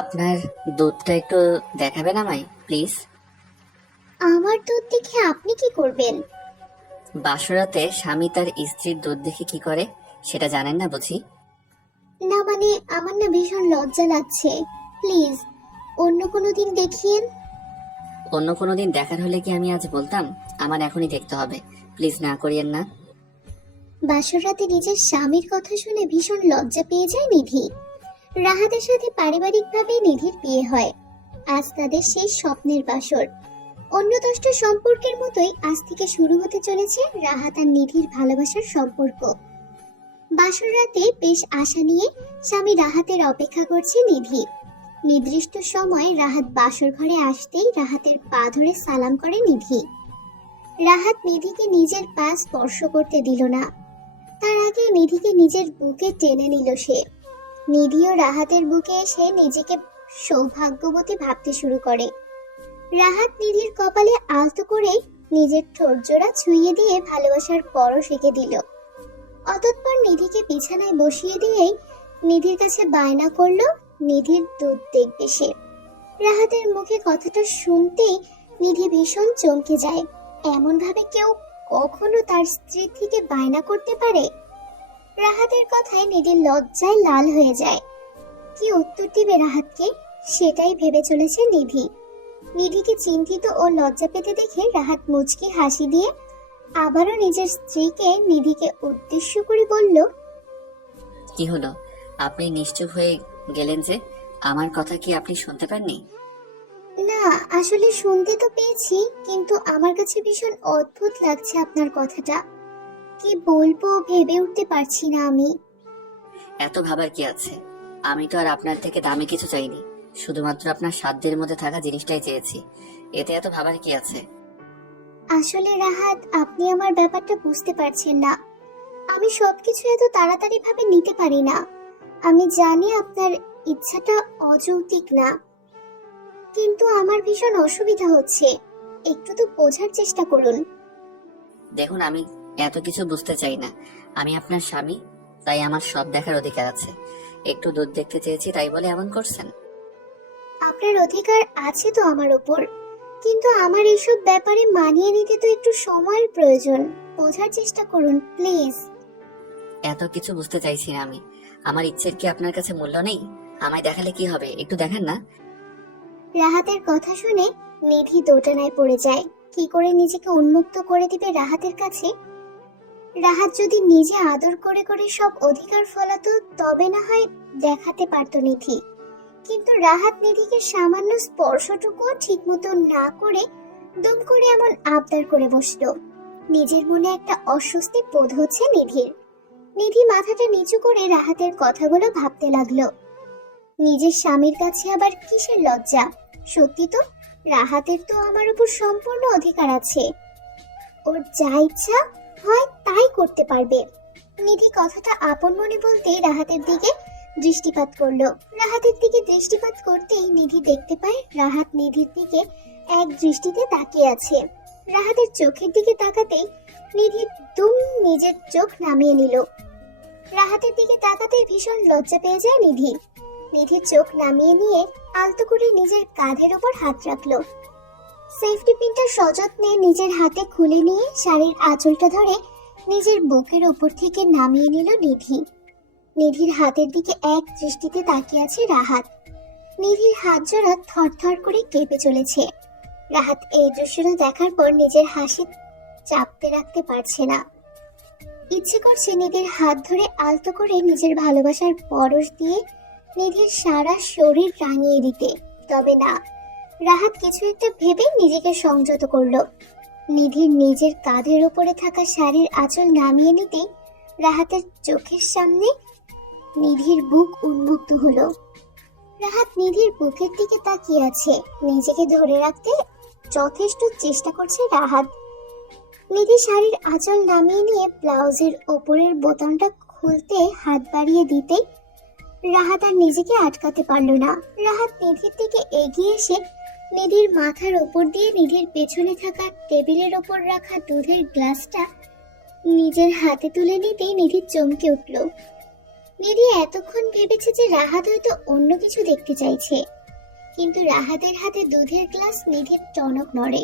আপনার দুধটা একটু দেখাবেন আমায় প্লিজ। আমার দুধ দেখে আপনি কি করবেন? বাসরাতে স্বামী তার স্ত্রীর দুধ দেখে কি করে সেটা জানেন না বুঝি? না মানে আমার না ভীষণ লজ্জা লাগছে। প্লিজ অন্য কোনো দিন দেখিয়েন। অন্য কোনো দিন দেখার হলে কি আমি আজ বলতাম? আমার এখনই দেখতে হবে, প্লিজ না করিয়েন না। বাসর রাতে নিজের স্বামীর কথা শুনে ভীষণ লজ্জা পেয়ে যায় নিধি। রাহাতের সাথে পারিবারিকভাবে নিধির বিয়ে হয়। আজ তাদের সেই স্বপ্নের বাসর। অন্য 10টা সম্পর্কের মতোই আজ থেকে শুরু হতে চলেছে রাহাত আর নিধির ভালোবাসার সম্পর্ক। বাসর রাতে বেশ আশা নিয়ে স্বামী রাহাতের অপেক্ষা করছে নিধি। নির্দিষ্ট সময়ে রাহাত বাসর ঘরে আসতেই রাহাতের পা ধরে সালাম করে নিধি। রাহাত নিধিকে নিজের পা স্পর্শ করতে দিল না, তার আগে নিধিকে নিজের বুকে টেনে নিল সে। নিধিও রাহাতের বুকে এসে নিজেকে সৌভাগ্যবতী ভাবতে শুরু করে। রাহাত নিধির কপালে আলতো করে নিজের ঠোঁট জোড়া ছুঁয়ে দিয়ে ভালোবাসার পরশ এঁকে দিল। অতঃপর নিধিকে বিছানায় বসিয়ে দিয়েই নিধির কাছে বায়না করলো নিধির দুধ দেখবে সে। রাহাতের মুখে কথাটা শুনতেই নিধি ভীষণ চমকে যায়। এমন ভাবে কেউ কখনো তার স্ত্রী থেকে বায়না করতে পারে? রাহাতের কথায় নিধির লজ্জায় লাল হয়ে যায়। কি উত্তর দিবে রাহাতকে সেটাই ভেবে চলেছে নিধি। নিধিকে চিন্তিত ও লজ্জা পেতে দেখে রাহাত মুচকি হাসি দিয়ে আবারও নিজের স্ত্রীকে নিধিকে উদ্দেশ্য করে বলল, কি হলো, আপনি নিশ্চুপ হয়ে গেলেন যে? আমার কথা কি আপনি শুনতে পাননি? না আসলে শুনতে তো পেয়েছি, কিন্তু আমার কাছে ভীষণ অদ্ভুত লাগছে আপনার কথাটা। কি বলবো ভেবে উঠতে পারছি না আমি। এত ভাবার কি আছে? আমি তো আর আপনার থেকে দামি কিছু চাইনি, শুধুমাত্র আপনার সাধ্যের মধ্যে থাকা জিনিসটাই চেয়েছি। এতে এত ভাবার কি আছে? আসলে রাহাত আপনি আমার ব্যাপারটা বুঝতে পারছেন না। আমি সবকিছু এত তাড়াতাড়ি ভাবে নিতে পারি না। আমি জানি আপনার ইচ্ছাটা অযৌক্তিক না, কিন্তু আমার ভীষণ অসুবিধা হচ্ছে। একটু তো বোঝার চেষ্টা করুন। দেখুন, আমি এত কিছু বুঝতে চাই না। আমি আপনার স্বামী, তাই আমার সব দেখার অধিকার আছে। একটু দুধ দেখতে চেয়েছি তাই বলে এমন করছেন? আপনার অধিকার আছে তো আমার উপর, কিন্তু আমার এসব ব্যাপারে মানিয়ে নিতে তো একটু সময়ের প্রয়োজন। বোঝার চেষ্টা করুন প্লিজ। এত কিছু বুঝতে চাইছি না আমি। আমার ইচ্ছের কি আপনার কাছে মূল্য নেই? আমায় দেখালে কি হবে, একটু দেখেন না। রাহাতের কথা শুনে নিধি দোটানায় পড়ে যায়। কি করে নিজেকে উন্মুক্ত করে দিবে রাহাতের কাছে? রাহাত যদি নিজে আদর করে করে সব অধিকার ফলাতো তবে না হয় দেখাতে পারতো নিধি। কিন্তু রাহাত নিধিকে সামান্য স্পর্শটুকুও ঠিক মতো না করে দুম করে এমন আবদার করে বসলো। নিজের মনে একটা অস্বস্তি বোধ হচ্ছে নিধির। নিধি মাথাটা নিচু করে রাহাতের কথাগুলো ভাবতে লাগলো। নিজের স্বামীর কাছে আবার কিসের লজ্জা? সত্যি তো, রাহাতের তো আমার উপর সম্পূর্ণ অধিকার আছে। ওর যা ইচ্ছা হয় তাই করতে পারবে। নিধি কথাটা আপন মনে বলতেই রাহাতের দিকে দৃষ্টিপাত করলো। রাহাতের দিকে দৃষ্টিপাত করতেই নিধি দেখতে পায় রাহাত নিধির দিকে এক দৃষ্টিতে তাকিয়ে আছে। রাহাতের চোখের দিকে তাকাতেই নিধি দুম নিজের চোখ নামিয়ে নিল। রাহাতের দিকে তাকাতেই ভীষণ লজ্জা পেয়ে যায় নিধি। নিধির চোখ নামিয়ে নিয়ে আলতো করে নিজের কাঁধের উপর হাত রাখলো। সেফটি পিনটা সযত্নে নিজের হাতে খুলে নিয়ে শাড়ির আঁচলটা ধরে নিজের বুকের উপর থেকে নামিয়ে নিল নিধি। নিধির হাতের দিকে এক দৃষ্টিতে তাকিয়ে আছে রাহাত। নিধির হাত জোড়া থরথর করে কেঁপে চলেছে। রাহাত এই দৃশ্যটা দেখার পর নিজের হাসি চাপতে রাখতে পারছে না। ইচ্ছে করছে নিধির হাত ধরে আলতো করে নিজের ভালোবাসার পরশ দিয়ে নিধির সারা শরীর রাঙিয়ে দিতে, তবে না। রাহাত কিছু একটা ভেবে নিজেকে সংযত করলো। নিধির নিজের কাঁধের উপরে থাকা শাড়ির আঁচল নামিয়ে নিতেই রাহাতের চোখের সামনে নিধির বুক উন্মুক্ত হলো। রাহাত নিধির বুকের দিকে তাকিয়ে আছে। নিজেকে ধরে রাখতে যথেষ্ট চেষ্টা করছে রাহাত। নিধি শাড়ির আঁচল নামিয়ে নিয়ে ব্লাউজের ওপরের বোতামটা খুলতে হাত বাড়িয়ে দিতেই রাহাত আর নিজেকে আটকাতে পারলো না। রাহাত নিধির দিকে এগিয়ে এসে নিধির মাথার ওপর দিয়ে নিধির পেছনে থাকা টেবিলের ওপর রাখা দুধের গ্লাসটা নিজের হাতে তুলে নিতেই নিধি চমকে উঠল। নিধি এতক্ষণ ভেবেছে যে রাহাত হয়তো অন্য কিছু দেখতে চাইছে, কিন্তু রাহাতের হাতে দুধের গ্লাস নিধির টনক নড়ে।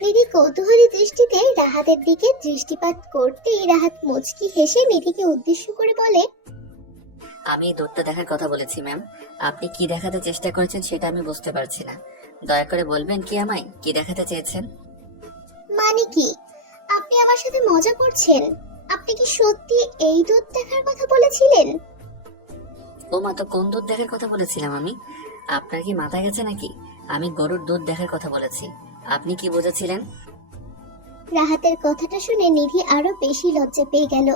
নিধি কৌতূহলী দৃষ্টিতে রাহাতের দিকে দৃষ্টিপাত করতেই রাহাত মুচকি হেসে নিধিকে উদ্দেশ্য করে বলে, আমি দুধটা দেখার কথা বলেছি ম্যাম। আপনি কি দেখাতে চেষ্টা করেছেন সেটা আমি বুঝতে পারছি না। দয়া করে বলবেন কি আমায় কি দেখাতে চেয়েছেন? মানে কি? আপনি আমার সাথে মজা করছেন? আপনি কি সত্যি এই দুধ দেখার কথা বলেছিলেন? ও মা, তো কোন দুধ দেখার কথা বলেছিলাম আমি? আপনার কি মাথা গেছে নাকি? আমি গরুর দুধ দেখার কথা বলেছি। আপনি কি বুঝেছিলেন? রাহাতের কথাটা শুনে নিধি আরো বেশি লজ্জা পেয়ে গেল।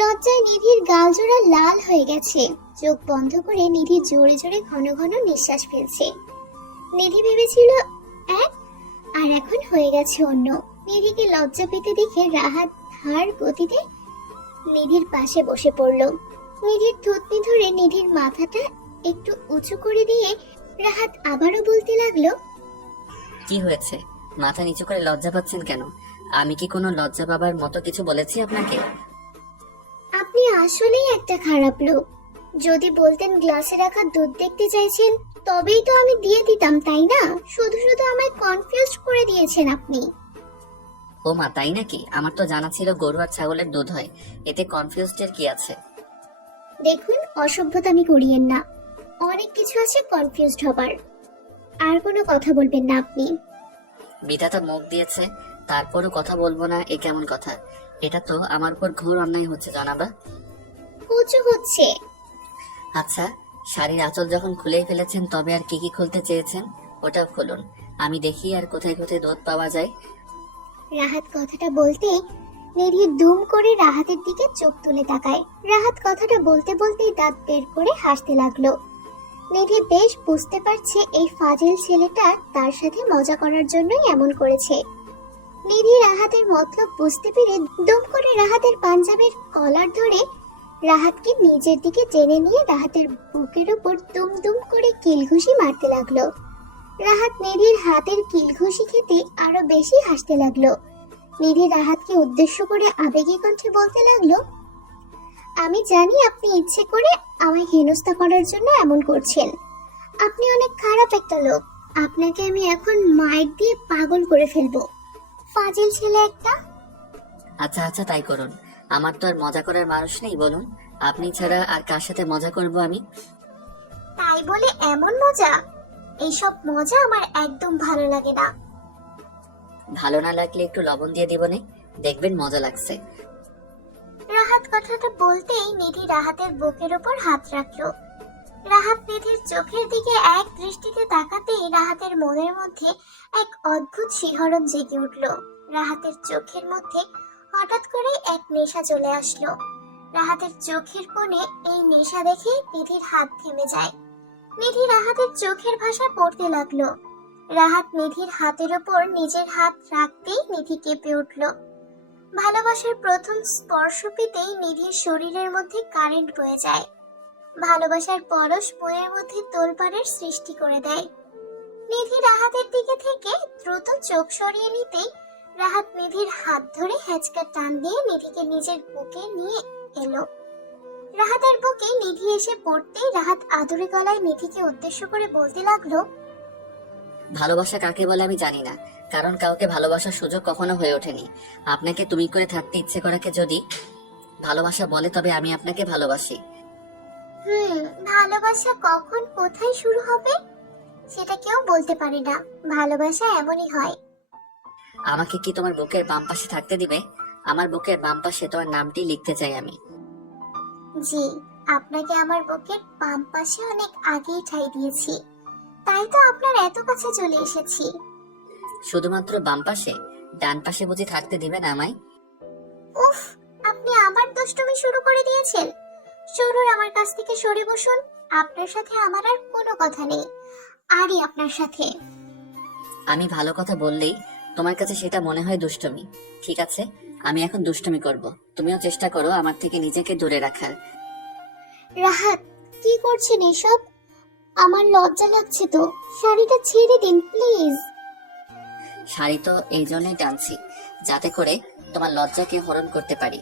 লজ্জায় নিধির গালজোড়া লাল হয়ে গেছে। চোখ বন্ধ করে নিধি জোরে জোরে ঘন ঘন নিঃশ্বাস ফেলছে। নিধি ভেবেছিল এক, আর এখন হয়ে গেছে অন্য। নিধিকে লজ্জা পেতে দেখে রাহাত ধার গতিতে নিধির পাশে বসে পড়ল। নিধির থুতনি ধরে নিধির মাথাটা একটু উঁচু করে দিয়ে রাহাত আবারও বলতে লাগলো, কি হয়েছে? মাথা নিচু করে লজ্জা পাচ্ছেন কেন? আমি কি কোনো লজ্জা পাবার মতো কিছু বলেছি আপনাকে? আপনি আসলেই একটা খারাপ লোক। যদি বলতেন গ্লাসে রাখা দুধ দেখতে চাইছেন, তবেই তো আমি দিয়ে দিতাম, তাই না? শুধু শুধু আমায় কনফিউজ করে দিয়েছেন আপনি। ও মা, তাই নাকি? আমার তো জানা ছিল গরু আর ছাগলের দুধ হয়। এতে কনফিউজডের কি আছে? দেখুন, অসভ্যতামি করিয়েন না। অনেক কিছু আছে কনফিউজড হবার। আর কোনো কথা বলবেন না আপনি। বিধাতা মুখ দিয়েছে, তারপরও কথা বলবো না, এ কেমন কথা? এটা তো আমার উপর ঘোর অন্যায় হচ্ছে জনাবা। কুচু হচ্ছে। আচ্ছা, শাড়ির আঁচল যখন খুলেই ফেলেছেন, তবে আর কি কি খুলতে চেয়েছেন ওটাও খুলুন। আমি দেখি আর কোথায় কোথায় দুধ পাওয়া যায়। রাহাত কথাটা বলতে নিধি দুম করে রাহাতের দিকে চোখ তুলে তাকায়। রাহাত কথাটা বলতে বলতেই দাঁত বের করে হাসতে লাগলো। নিধি বেশ বুঝতে পারছে এই ফাজিল ছেলেটা তার সাথে মজা করার জন্যই এমন করেছে। নিধি রাহাতের মতলব বুঝতে পেরে দুম করে রাহাতের পাঞ্জাবের কলার ধরে রাহাতকে নিজের দিকে টেনে নিয়ে রাহাতের বুকের উপর দুম দুম করে কিলঘুষি মারতে লাগলো। রাহাত নিধির হাতের কিলঘুষি খেতে আরো বেশি হাসতে লাগলো। নিধি রাহাতকে উদ্দেশ্য করে আবেগী কণ্ঠে বলতে লাগলো, আমি জানি আপনি ইচ্ছে করে আমায় হেনস্থা করার জন্য এমন করছেন। আপনি অনেক খারাপ একটা লোক। আপনাকে আমি এখন মাইর দিয়ে পাগল করে ফেলবো। ফাজিল ছেলে একটা। আচ্ছা আচ্ছা, তাই করুন। আমার তো আর মজা করার মানুষ নেই, বলুন। আপনি ছাড়া আর কার সাথে মজা করব আমি? তাই বলে এমন মজা? এইসব মজা আমার একদম ভালো লাগে না। ভালো না লাগলে একটু লবণ দিয়ে দিবনে, দেখবেন মজা লাগছে। রাহাত কথাটা বলতেই নিধি রাহাতের বুকের উপর হাত রাখলো। রাহাত নিধির চোখের দিকে এক দৃষ্টিতে তাকাতেই রাহাতের মনের মধ্যে এক অদ্ভুত শিহরণ জেগে উঠল। রাহাতের চোখের মধ্যে হঠাৎ করে এক নেশা চলে আসলো। রাহাতের চোখের কোণে এই নেশা দেখে নিধির হাত থেমে যায়। নিধি রাহাতের চোখের ভাষা পড়তে লাগলো। রাহাত নিধির হাতের ওপর নিজের হাত রাখতেই নিধি কেঁপে উঠল। ভালোবাসার প্রথম স্পর্শ পেতেই নিধির শরীরের মধ্যে কারেন্ট বয়ে যায়। ভালোবাসার পরশ বইয়ের মধ্যে তোলপাড়ের সৃষ্টি করে দেয়। নিধি রাহাতের দিকে থেকে দ্রুত চোখ সরিয়ে নিতেই রাহাত নিধির হাত ধরে হ্যাচকা টান দিয়ে নিধিকে নিজের বুকে নিয়ে এলো। রাহাতের বুকে নিধি এসে পড়তেই রাহাত আদুরে গলায় নিধিকে উদ্দেশ্য করে বলতে লাগলো, ভালোবাসা কাকে বলে আমি জানি না, কারণ কাউকে ভালোবাসার সুযোগ কখনো হয়ে ওঠেনি। আপনাকে তুমি করে থাকতে ইচ্ছে করাকে যদি ভালোবাসা বলে, তবে আমি আপনাকে ভালোবাসি। ভালোবাসা কখন কোথায় শুরু হবে সেটা কেউ বলতে পারে না। ভালোবাসা এমনই হয়। আমাকে কি তোমার বুকের বাম পাশে থাকতে দিবে? আমার বুকের বাম পাশে তোমার নামটি লিখতে চাই আমি। জি, আপনাকে আমার বুকের বাম পাশে অনেক আগেই ঠাঁই দিয়েছি, তাই তো আপনার এত কাছে চলে এসেছি। শুধুমাত্র বাম পাশে? ডান পাশে বুঝি থাকতে দিবেন আমায়? উফ, আপনি আবার দুষ্টুমি শুরু করে দিয়েছেন। সরুন, আমার কাছ থেকে সরে বসুন। আপনার সাথে আমার আর কোনো কথা নেই। আরই আপনার সাথে। আমি ভালো কথা বললেই তোমার কাছে সেটা মনে হয় দুষ্টুমি। ঠিক আছে, আমি এখন দুষ্টুমি করব। তুমিও চেষ্টা করো আমার থেকে নিজেকে দূরে রাখার। রাহাত, কি করছেন এসব? আমার লজ্জা লাগছে তো। শাড়িটা ছেড়ে দিন প্লিজ। শাড়ি তো এই জন্যই টানছি, যাতে করে তোমার লজ্জাকে হরণ করতে পারি।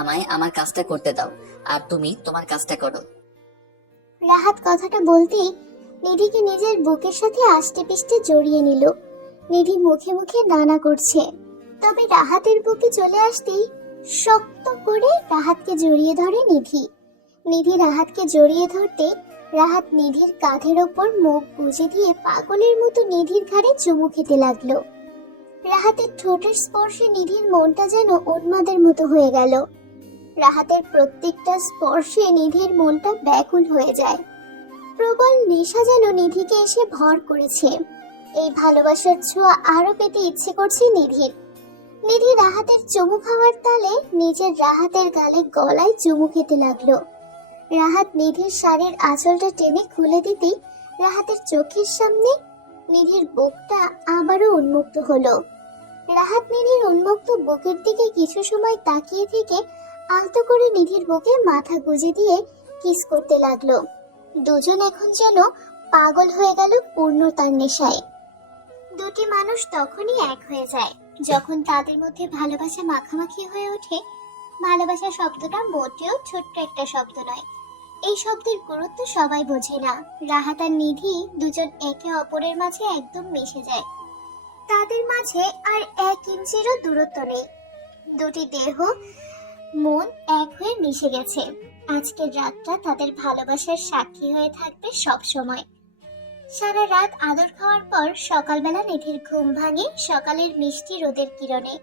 আমায় আমার কাজটা করতে দাও। আর তুমি তোমার কাজটা করো। রাহাত কথাটা বলতেই নিধিকে নিজের বুকের সাথে আষ্টে পিষ্টে জড়িয়ে নিল। নিধি মুখে মুখে নানা করছে, তবে রাহাতের বুকে চলে আসতেই শক্ত করে রাহাতকে জড়িয়ে ধরে নিধি। নিধি রাহাতকে জড়িয়ে ধরতে রাহাত নিধির কাঁধের ওপর মুখ গুজে দিয়ে পাগলের মতো নিধির ঘাড়ে চুমু খেতে লাগলো। রাহাতের ঠোঁটের স্পর্শে নিধির মনটা যেন উন্মাদের মতো হয়ে গেল। রাহাতের প্রত্যেকটা স্পর্শে নিধির মনটা ব্যাকুল হয়ে যায়। প্রবল নেশা যেন নিধিকে এসে ভর করেছে। এই ভালোবাসার ছোঁয়া আরো পেতে ইচ্ছে করছে নিধির। নিধি রাহাতের চুমু খাওয়ার তালে নিজের রাহাতের গালে গলায় চুমু খেতে লাগলো। রাহাত নিধির শাড়ির আঁচলটা টেনে খুলে দিতেই রাহাতের চোখের সামনে নিধির বুকটা আবারও উন্মুক্ত হলো। রাহাত নিধির উন্মুক্ত বুকের দিকে কিছু সময় তাকিয়ে থেকে আলতো করে নিধির বুকে মাথা গুজে দিয়ে কিস করতে লাগলো। দুজন এখন যেন পাগল হয়ে গেল পূর্ণতার নেশায়। দুটি মানুষ তখনই এক হয়ে যায় যখন তাদের মধ্যে ভালোবাসা মাখামাখি হয়ে ওঠে। ভালোবাসা শব্দটা মোটেও ছোট্ট একটা শব্দ নয়। এই শব্দের গুরুত্ব সবাই বোঝে না। রাহাত আর নিধি দুজন একে অপরের মাঝে একদম মিশে যায়। তাদের মাঝে আর 1 ইঞ্চিরও দূরত্ব নেই। দুটি দেহ মন এক হয়ে মিশে গেছে। আজকের রাতটা তাদের ভালোবাসার সাক্ষী হয়ে থাকবে সব সময়। সারা রাত আদর খাওয়ার পর সকালবেলা নিধির ঘুম ভাঙে সকালের মিষ্টি রোদের কিরণে।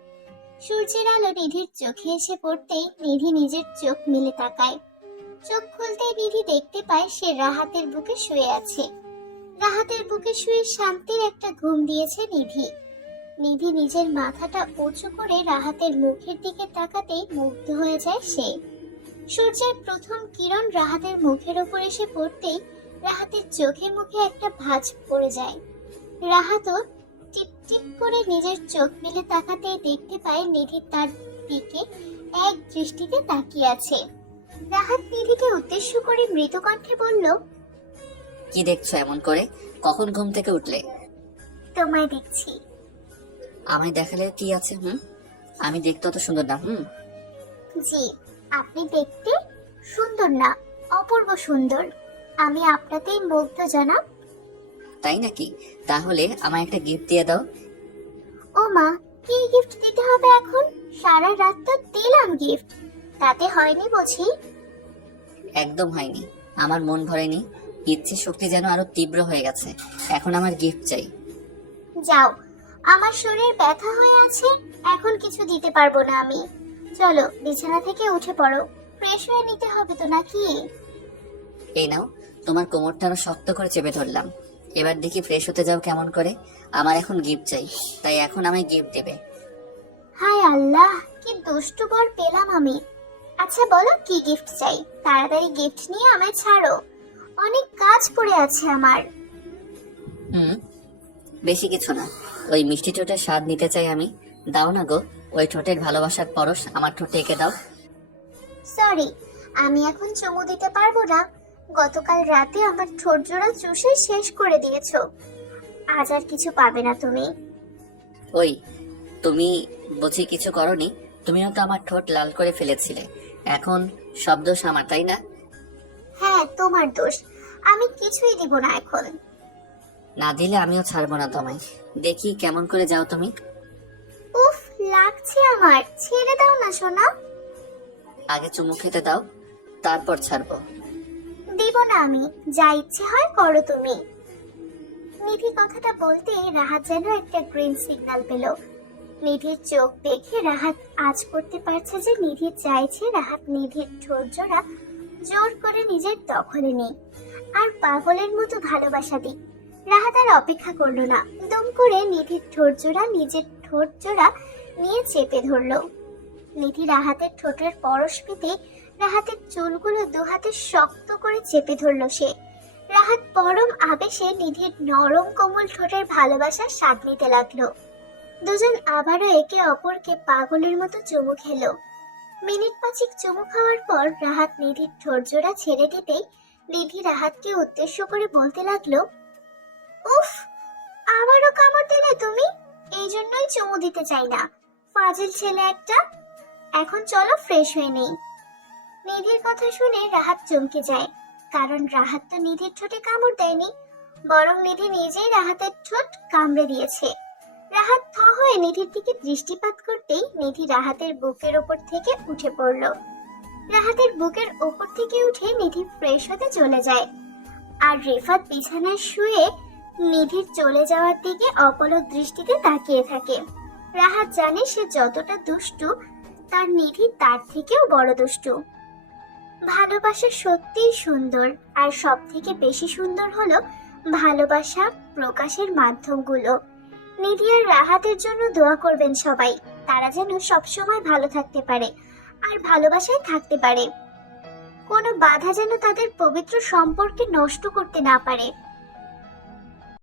সূর্যের আলো নিধির চোখে এসে পড়তেই নিধি নিজের চোখ মেলে তাকায়। চোখ খুলতেই নিধি দেখতে পায় সে রাহাতের বুকে শুয়ে আছে। রাহাতের বুকে শুয়ে শান্তির একটা ঘুম দিয়েছে নিধি। নিধি নিজের মাথাটা উঁচু করে রাহাতের মুখের দিকে তাকাতেই মুগ্ধ হয়ে যায় সে। সূর্যের প্রথম কিরণ রাহাতের মুখের উপর এসে পড়তেই রাহাতের চোখে মুখে একটা ভাঁজ পড়ে যায়। রাহাতও টিপ টিপ করে নিজের চোখ মেলে তাকাতেই দেখতে পায় নিধি তার দিকে এক দৃষ্টিতে তাকিয়ে আছে। রাহাত নিধিকে উদ্দেশ্য করে মৃদু কণ্ঠে বলল, কি দেখছো এমন করে? কখন ঘুম থেকে উঠলে? তোমায় দেখছি। আমায় দেখালে কি আছে? আমি দেখতে অত সুন্দর না? জি, আপনি দেখতে সুন্দর না, অপূর্ব সুন্দর। আমি আপনাতেই মুগ্ধ জনাব। তাই নাকি? তাহলে আমায় একটা গিফট দিয়ে দাও। ও মা, কি গিফট দিতে হবে এখন? সারা রাত তো দিলাম গিফট, তাতে হয়নি বুঝি? একদম হয়নি, আমার মন ভরেনি। ইচ্ছে শক্তি যেন আরো তীব্র হয়ে গেছে। এখন আমার গিফট চাই। যাও, আমার শরীর ব্যথা হয়ে আছে, এখন কিছু দিতে পারবো না আমি। চলো বিছানা থেকে উঠে পড়ো, ফ্রেশ হয়ে নিতে হবে তো নাকি? এই নাও, তোমার কোমরটা আরো শক্ত করে চেপে ধরলাম। এবার দেখি ফ্রেশ হতে যাও কেমন করে। আমার এখন গিফট চাই, তাই এখন আমায় গিফট দেবে। হায় আল্লাহ, কি দুষ্টু বর পেলাম আমি। আচ্ছা বলো কি গিফট চাই? তাড়াতাড়ি গিফট নিয়ে আমায় ছাড়ো, অনেক কাজ পড়ে আছে আমার। বেশি কিছু না, ওই মিষ্টি ঠোঁটের স্বাদ নিতে চাই আমি। দাও না গো, ওই ঠোঁটের ভালোবাসার পরশ আমার ঠোঁটে এঁকে দাও। সরি, আমি এখন চুমু দিতে পারবো না। গতকাল রাতে আমার ঠোঁট জোড়া চুষে শেষ করে দিয়েছো, আজ আর কিছু পাবে না তুমি। ওই, তুমি বুঝি কিছু করনি? তুমিও তো আমার ঠোঁট লাল করে ফেলেছিলে। এখন সব দোষ আমার, তাই না? হ্যাঁ, তোমার দোষ। আমি কিছুই দিব না এখন। না দিলে আমিও ছাড়বো না তোমায়। দেখি কেমন করে যাও তুমি। উফ, লাগছে আমার, ছেড়ে দাও না সোনা। আগে চুমু খেতে দাও, তারপর ছাড়বো। দিব না আমি, যা ইচ্ছে হয় করো তুমি। নিধি কথাটা বলতে রাহাত যেন একটা গ্রিন সিগন্যাল পেল। নিধির চোখ দেখে রাহাত আজ করতে পারছে যে নিধি চাইছে রাহাত নিধির ঠোঁট জোড়া জোর করে নিজের দখলে নেই আর পাগলের মতো ভালোবাসা দিক। রাহাত আর অপেক্ষা করলো না, দম করে নিধির ঠোঁট জোড়া নিজের ঠোঁট জোড়া নিয়ে চেপে ধরলো। নিধি রাহাতের ঠোঁটের পরশ পেতে রাহাতের চুলগুলো দুহাতে শক্ত করে চেপে ধরলো সে। রাহাত পরম আবেশে নিধির নরম কোমল ঠোঁটের ভালোবাসার স্বাদ নিতে লাগলো। দুজন আবারও একে অপরকে পাগলের মতো চুমু খেলো। মিনিট 5 চুমু খাওয়ার পর রাহাত নিধির ঠোঁট জোড়া ছেড়ে দিতেই নিধি রাহাতকে উদ্দেশ্য করে বলতে লাগলো, উফ, আবারও কামড় দিলে তুমি। এই জন্যই চুমু দিতে চাই না, ফাজিল ছেলে একটা। এখন চলো ফ্রেশ হয়ে নেই। নিধির কথা শুনে রাহাত চমকে যায়, কারণ রাহাত তো নিধির ঠোঁটে কামড় দেয়নি, বরং নিধি নিজেই রাহাতের ঠোঁট কামড়ে দিয়েছে। রাহাত থ হয়ে নিধির দিকে দৃষ্টিপাত করতেই নিধি রাহাতের বুকের ওপর থেকে উঠে পড়ল। রাহাতের বুকের ওপর থেকে উঠে নিধি ফ্রেশ হতে চলে যায়, আর রিফাত বিছানায় শুয়ে নিধির চলে যাওয়ার দিকে অপলক দৃষ্টিতে তাকিয়ে থাকে। রাহাত জানে সে যতটা দুষ্টু, তার নিধি তার থেকেও বড় দুষ্টু। ভালোবাসা সত্যিই সুন্দর, আর সব থেকে বেশি সুন্দর হলো ভালোবাসা প্রকাশের মাধ্যমগুলো। নিধি আর রাহাতের জন্য দোয়া করবেন সবাই, তারা যেন সবসময় ভালো থাকতে পারে আর ভালোবাসায় থাকতে পারে। কোনো বাধা যেন তাদের পবিত্র সম্পর্কে নষ্ট করতে না পারে।